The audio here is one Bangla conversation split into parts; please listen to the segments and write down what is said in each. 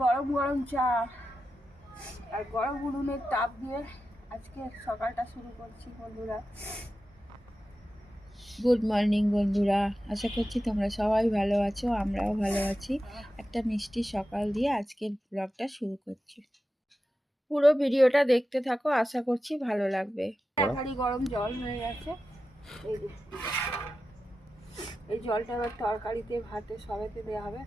গরম গরম চা আর গরম উনুনের তাপ দিয়ে আজকে সকালটা শুরু করছি বন্ধুরা। গুড মর্নিং বন্ধুরা আশা করছি তোমরা সবাই ভালো আছো আমরাও ভালো আছি। একটা মিষ্টি সকাল দিয়ে আজকের ব্লগটা শুরু করছি। পুরো ভিডিওটা দেখতে থাকো আশা করছি ভালো লাগবে। হাঁড়ি গরম জল হয়ে গেছে। এই এই জলটা এবার তরকারিতে ভাতে সবেতে দেওয়া হবে।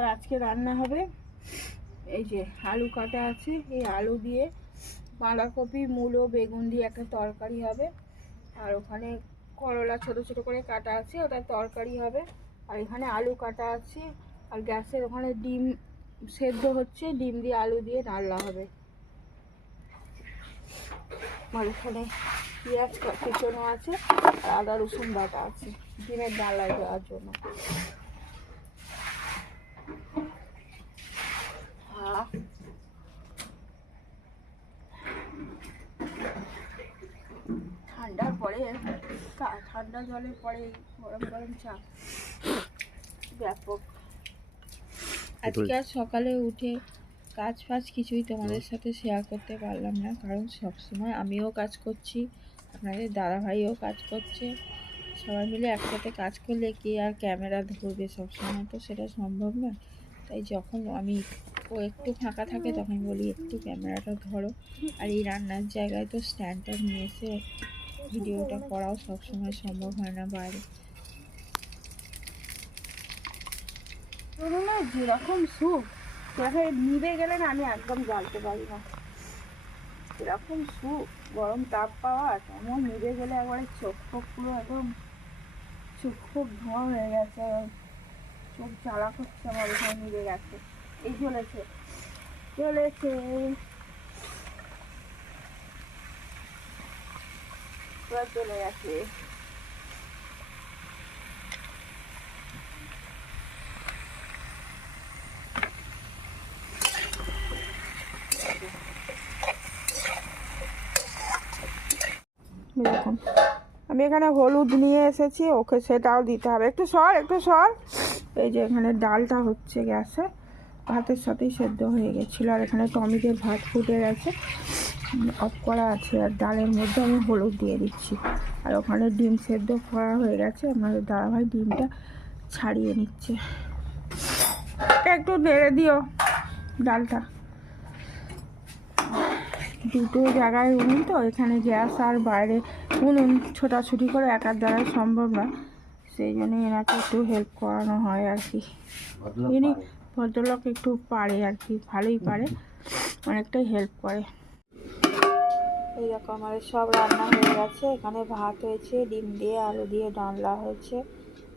আর আজকে রান্না হবে এই যে আলু কাটা আছে, এই আলু দিয়ে বাঁধাকপি, মূলো, বেগুন দিয়ে একটা তরকারি হবে। আর ওখানে করলা ছোট ছোট করে কাটা আছে, ওটা তরকারি হবে। আর এখানে আলু কাটা আছে, আর গ্যাসের ওখানে ডিম সেদ্ধ হচ্ছে, ডিম দিয়ে আলু দিয়ে রান্না হবে। আর এখানে পেঁয়াজ কুচনো আছে আদা, রসুন বাটা আছে, ডিমের ডালায় দেওয়ার জন্য আহ ঠান্ডার পরে ঠান্ডা জলের পরে গরম গরম চা। ব্যাপক। আজকে আর সকালে উঠে কাজ ফাজ কিছুই তোমাদের সাথে শেয়ার করতে পারলাম না কারণ সবসময় আমিও কাজ করছি আপনাদের দাদাভাইও কাজ করছে। সবাই মিলে একসাথে কাজ করলে কি আর ক্যামেরা ধরবে সবসময় তো সেটা সম্ভব না। তাই যখন আমি ও একটু ফাঁকা থাকে তখন বলি, একটু ক্যামেরাটা ধরো। আর এই রান্নার জায়গায় তো স্ট্যান্ডটা নিয়ে এসে ভিডিওটা করাও সবসময় সম্ভব হয় না বাইরে। না যেরকম সুখ সেরকম নিভে গেলে না আমি একদম জ্বালতে পারি না। এরকম সুখ গরম তাপ পাওয়া, তেমন নিভে গেলে একবারে চোখ পুরো একদম চোখ খুব ধোঁয়া হয়ে গেছে। চোখ জ্বালা করছে, আমার ওখানে নিভে গেছে। এই চলেছে চলেছে চলে গেছে আমি এখানে হলুদ নিয়ে এসেছি, ওকে সেটাও দিতে হবে। একটু সর একটু সর। এই যে এখানে ডালটা হচ্ছে গ্যাসে, ভাতের সাথেই সেদ্ধ হয়ে গেছিল। আর এখানে টমেটোর ভাত ফুটে গেছে। অফ করা আছে আর ডালের মধ্যে আমি হলুদ দিয়ে দিচ্ছি। আর ওখানে ডিম সেদ্ধ করা হয়ে গেছে। আপনাদের দাদাভাই ডিমটা ছাড়িয়ে নিচ্ছে। একটু নেড়ে দিও ডালটা। দুটো জায়গায় উনুন তো, এখানে গ্যাস আর বাইরে উনুন ছোটাছুটি করে একার দ্বারা সম্ভব না। সেই জন্য এনাকে একটু হেল্প করানো হয় আর কি। ইনি ভদ্রলোক একটু পারে আর কি ভালোই পারে অনেকটাই হেল্প করে। এই দেখো আমাদের সব রান্না হয়ে গেছে। এখানে ভাত হয়েছে ডিম দিয়ে আলু দিয়ে ডালনা হয়েছে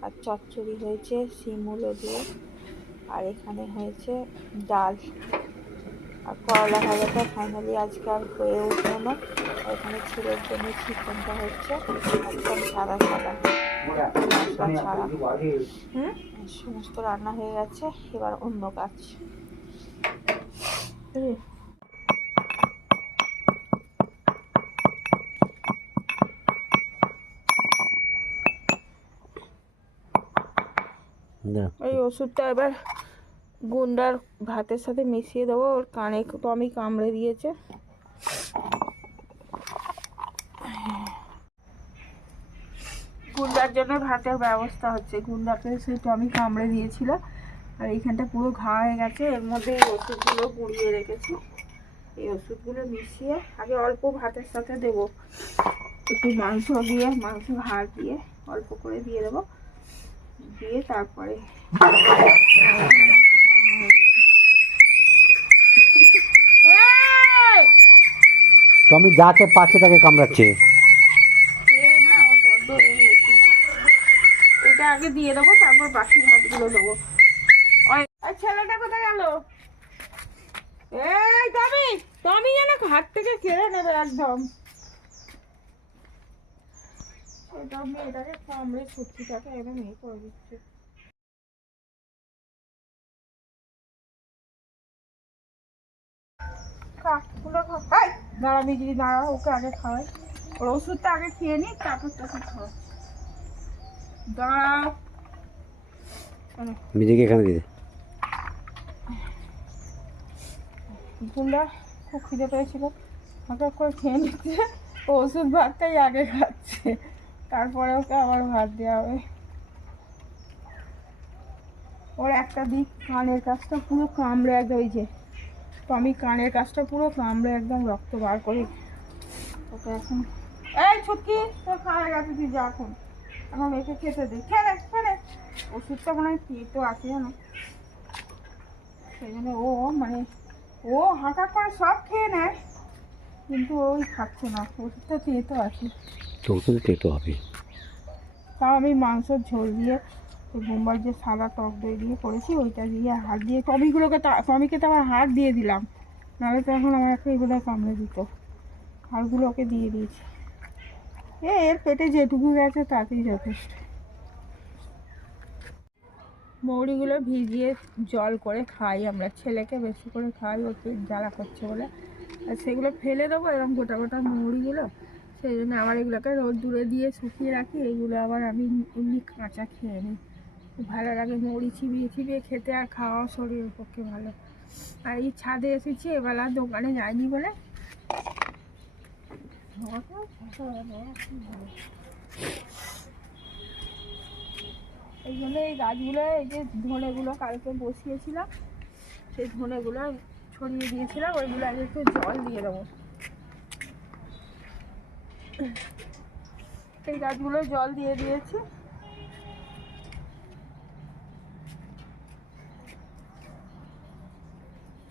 আর চচ্চড়ি হয়েছে শিমুলো দিয়ে আর এখানে হয়েছে ডাল। আর করলা ভাজাটা ফাইনালি আজকে আর হয়ে উঠল না। এখানে ছেলের জন্য চিকেনটা হচ্ছে একদম সাদা সাদা। সমস্ত রান্না হয়ে গেছে এবার অন্য কাজ। এই, ওষুধটা এবার গুন্ডার ভাতের সাথে মিশিয়ে দেবো ওর কানে তো আমি কামড়ে দিয়েছে। গুন্ডার জন্য ভাতের ব্যবস্থা হচ্ছে। গুন্ডাকে সেই টমি কামড়ে দিয়েছিল আর এইখানটা পুরো ঘা হয়ে গেছে। এর মধ্যে এই ওষুধগুলো গুঁড়িয়ে রেখেছি। এই ওষুধগুলো মিশিয়ে আগে অল্প ভাতের সাথে দেব। একটু মাংস দিয়ে, মাংস হাড় দিয়ে অল্প করে দিয়ে দেবো। দিয়ে তারপরে! টমি, যাকে পাচ্ছে তাকে কামড়াচ্ছে সে না ওর বড্ড এ হয়েছে। এটা আগে দিয়ে দেবো, তারপর বাকি ভাতগুলো দেবো। ছেলেটা কোথায় গেল? এই যেন হাত থেকে কেড়ে নেবে একদম। দাঁড়া মিজরি দাঁড়া, ওকে আগে খাওয়াই। ওর ওষুধটা আগে খেয়ে নিই তারপর তোকে খাওয়া দাঁড়াও নিজেকে এখানে দিতে গুন্ডা খুব খিদে পেয়েছিল। হঠাৎ করে খেয়ে নিচ্ছে ওষুধ ভাতটাই আগে খাচ্ছে। তারপরে ওকে আবার ভাত দেওয়া হবে। ওর একটা দিক কানের কাজটা পুরো কামড়ে একদম ওই যে তো আমি কানের কাজটা পুরো কামড়ে একদম রক্ত বার করি। ওকে এখন এই ছুটকি তোর খাওয়া গেছে তুই যা এখন। এখন একে খেতে দে। খেলে খেলে ওষুধটা মনে হয় পেটও আছে জানো। সেই জন্য ও মানে ও হাঁকা করে সব খেয়ে নেয় কিন্তু ওই খাচ্ছে না। ওষুধটা তেতো আছে। ওষুধ খেতে হবে। তাও আমি মাংসর ঝোল দিয়ে বোম্বার যে সাদা টক দই দিয়ে করেছি ওইটা দিয়ে হাত দিয়ে টমিগুলোকে তা টমিকে তো আমার হাত দিয়ে দিলাম। নাহলে তো এখন আমার একটা এগুলো কামড়ে দিত। হাড়গুলো ওকে দিয়ে দিয়েছি। এ, এর পেটে যেটুকু গেছে তাতেই যথেষ্ট। মৌরিগুলো ভিজিয়ে জল করে খাই আমরা। ছেলেকে বেশি করে খাই ওর পেট জ্বালা করছে বলে। আর সেগুলো ফেলে দেবো এরকম গোটা গোটা মৌরিগুলো। সেই জন্য আবার এগুলোকে রোদ দূরে দিয়ে শুকিয়ে রাখি। এগুলো আবার আমি এমনি কাঁচা খেয়ে নিই। ভালো লাগে মৌরি চিবিয়ে চিবিয়ে খেতে আর খাওয়াও শরীরের পক্ষে ভালো। আর এই ছাদে এসেছি, এবেলা দোকানে যাইনি বলে এই জন্য এই গাছগুলো, এই যে ধনেগুলো কালকে বসিয়েছিলাম, সেই ধনেগুলো ছড়িয়ে দিয়েছিলাম, ওইগুলো আগে একটু জল দিয়ে দেবো এই গাছগুলো জল দিয়ে দিয়েছি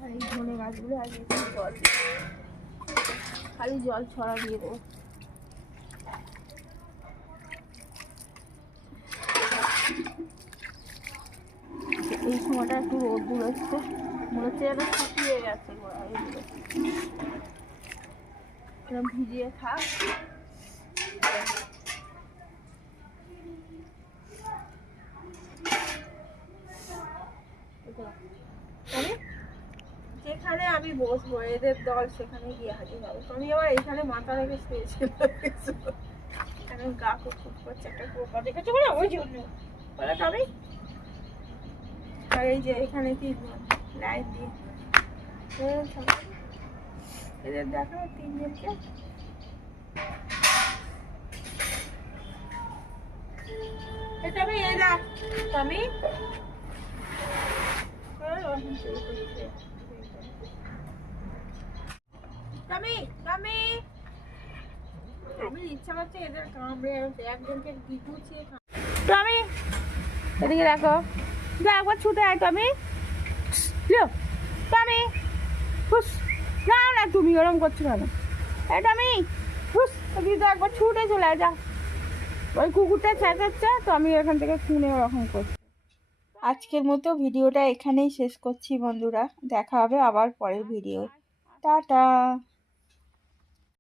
আর এই ধনে গাছগুলো আগে একটু জল দিয়ে। খালি জল ছড়া দিয়ে দেবো। এই সময়টা একটু রোদ্দুর হচ্ছে মনে হচ্ছে যেন শুকিয়ে গেছে গোড়া ভিজিয়ে থাক। আমি যেখানে আমি বসবো এদের দল সেখানে গিয়ে হাজির হবে। আমি আবার এখানে মাথা রেখে শুয়েছিল এখন গা খুব খুব করছে একটা পোকা দেখেছ বলে ওই জন্য। বলে তবে? আর এই যে এখানে কি লাইট দিয়ে। এদের দেখো তিনজনকে। এটা আমি এই দেখ আমি টমি টমি আমি ইচ্ছা করছে এদের কামড়ে একজনকে গুছিয়ে টমি এদিকে দেখো। যা একবার ছুটে আয় টমি লো টমি হুস না না তুমি ওরম করছ কেন? এই টমি হুস দিদি একবার ছুটে চলে যা। ওই কুকুরটা চেঁচাচ্ছে তো আমি এখান থেকে শুনে ওরকম করছি। আজকের মতো ভিডিওটা এখানেই শেষ করছি বন্ধুরা। দেখা হবে আবার পরের ভিডিও টাটা।